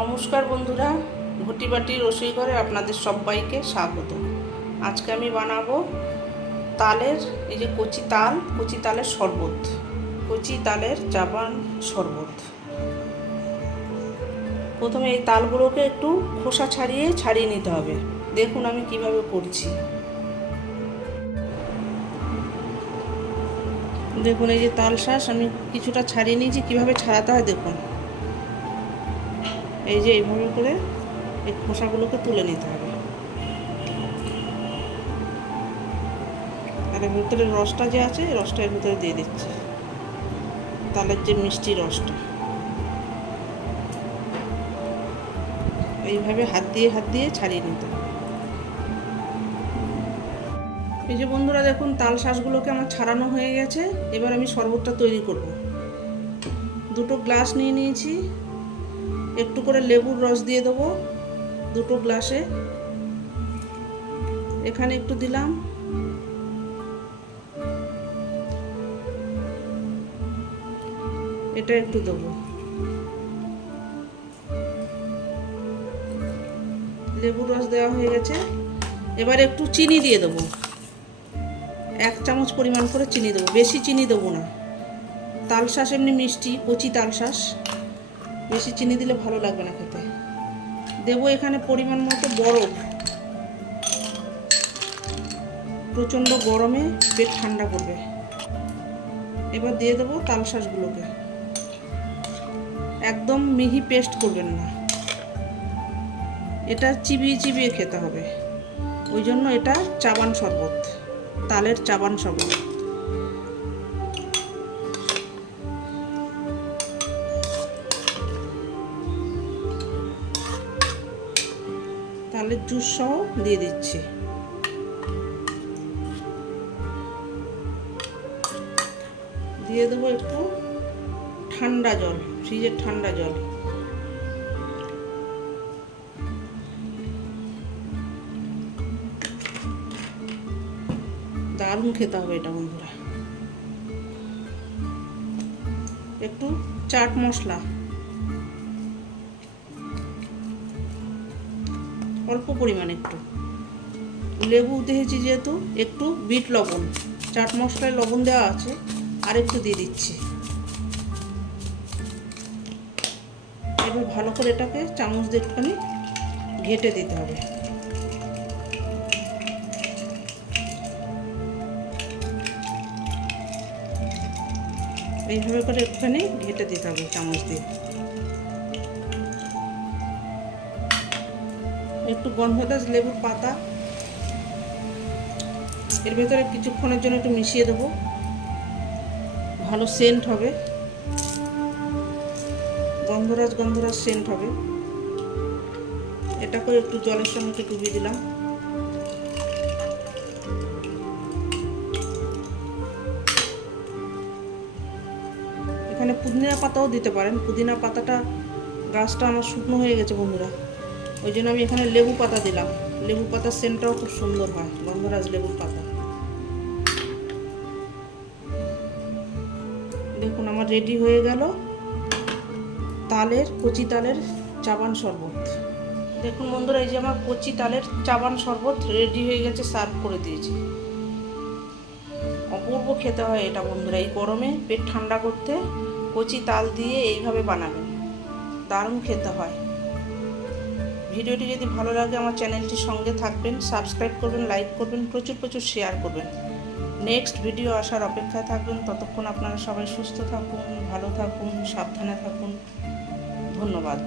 নমস্কার বন্ধুরা, ঘটিবাটি রসই ঘরে আপনাদের সবাইকে স্বাগত। আজকে আমি বানাবো তালের এই যে কচি তালের শরবত, কচি তালের চাবান শরবত। প্রথমে এই তালগুলোকে একটু খোসা ছাড়িয়ে নিতে হবে। দেখুন আমি কিভাবে করছি। দেখুন এই যে তাল শাঁস আমি কিছুটা ছাড়িয়ে নিয়েছি। কিভাবে ছাড়াতে হয় দেখুন। এই যে এইভাবে করে এই খোসাগুলোকে তুলে নিতে হবে। আর এর ভিতরে রসটা যে আছে রসটা এর ভিতরে দিয়ে দিচ্ছি, তালের যে মিষ্টি রসটা। এইভাবে হাত দিয়ে ছাড়িয়ে নিতে হবে। এই যে বন্ধুরা দেখুন তাল শাঁসগুলোকে আমার ছাড়ানো হয়ে গেছে। এবার আমি শরবতটা তৈরি করব। দুটো গ্লাস নিয়ে নিয়েছি। একটু করে লেবুর রস দিয়ে দেবো দুটো গ্লাসে। এখানে একটু দিলাম, এটা একটু দেবো। লেবুর রস দেওয়া হয়ে গেছে। এবার একটু চিনি দিয়ে দেবো, 1 চামচ পরিমাণ করে চিনি দেবো, বেশি চিনি দেবো না। তাল শাঁস এমনি মিষ্টি, কচি তাল শাঁস, বেশি চিনি দিলে ভালো লাগবে না খেতে। দেবো এখানে পরিমাণ মতো বরফ। প্রচণ্ড গরমে পেট ঠান্ডা করবে। এবার দিয়ে দেবো তাল শাঁসগুলোকে। একদম মিহি পেস্ট করবেন না, এটা চিবিয়ে খেতে হবে। ওই জন্য এটা চাবান শরবত, তালের চাবান শরবত। তালের জুস সহ দিয়ে দিচ্ছি। দিয়ে দেবো একটু ঠান্ডা জল, ফ্রিজের ঠান্ডা জল। দারুণ খেতে হবে এটা বন্ধুরা। একটু চাট মশলা, অল্প পরিমাণে একটু লেবু দিয়েছি যেহেতু, একটু বিট লবণ, চাট মশলায় লবণ দেওয়া আছে, আর একটু দিয়ে দিচ্ছি। এবার ভালো করে এটাকে চামচ দিয়ে একটুখানি ঘেটে দিতে হবে। এইভাবে করে একটুখানি ঘেটে দিতে হবে চামচ দিয়ে। একটু গন্ধরাজ লেবুর পাতা এর ভেতরে কিছুক্ষণের জন্য একটু মিশিয়ে দেবো, ভালো সেন্ট হবে, গন্ধরাজ সেন্ট হবে। এটা করে একটু জলের সঙ্গে একটু ডুবিয়ে দিলাম। এখানে পুদিনা পাতাও দিতে পারেন। পুদিনা পাতাটা গাছটা আমার শুকনো হয়ে গেছে বন্ধুরা, ওই জন্য আমি এখানে লেবু পাতা দিলাম। লেবু পাতার সেন্টটাও খুব সুন্দর হয়, গন্ধরাজ লেবুর পাতা। দেখুন আমার রেডি হয়ে গেল কচি তালের চাবান শরবত। দেখুন বন্ধুরা এই যে আমার কচি তালের চাবান শরবত রেডি হয়ে গেছে, সার্ভ করে দিয়েছি। অপূর্ব খেতে হয় এটা বন্ধুরা। এই গরমে পেট ঠান্ডা করতে কচি তাল দিয়ে এইভাবে বানাবেন, দারুণ খেতে হয়। ভিডিওটি যদি ভালো লাগে আমার চ্যানেলটির সঙ্গে থাকবেন, সাবস্ক্রাইব করবেন, লাইক করবেন, প্রচুর শেয়ার করবেন। নেক্সট ভিডিও আসার অপেক্ষায় থাকবেন। ততক্ষণ আপনারা সবাই সুস্থ থাকুন, ভালো থাকুন, সাবধানে থাকুন। ধন্যবাদ।